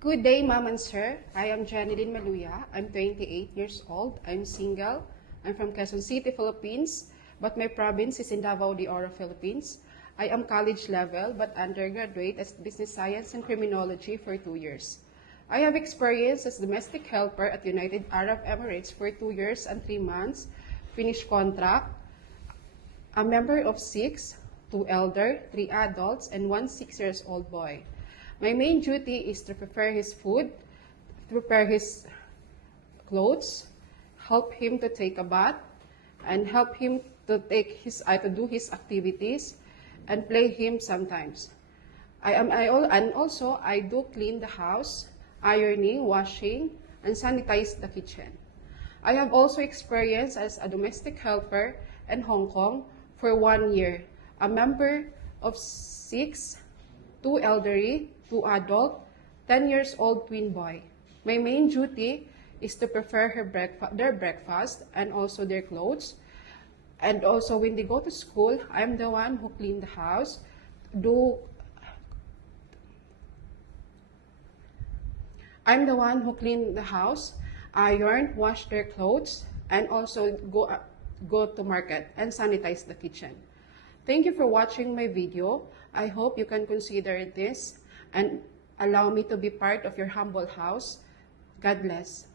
Good day, Ma'am and Sir. I am Janeline Maluya. I'm 28 years old. I'm single. I'm from Quezon City, Philippines, but my province is in Davao de Oro, Philippines. I am college level, but undergraduate as Business Science and Criminology for 2 years. I have experience as domestic helper at United Arab Emirates for 2 years and 3 months, finished contract, a member of 6, 2 elder, 3 adults, and 1 6-year-old boy. My main duty is to prepare his food, to prepare his clothes, help him to take a bath, and help him to do his activities, and play him sometimes. And also I do clean the house, ironing, washing, and sanitize the kitchen. I have also experience as a domestic helper in Hong Kong for 1 year, a member of 6, 2 elderly, 2 adult, 10-year-old twin boy. My main duty is to prepare their breakfast and also their clothes. And also when they go to school, I'm the one who clean the house, iron, wash their clothes, and also go to market and sanitize the kitchen. Thank you for watching my video. I hope you can consider this and allow me to be part of your humble house. God bless.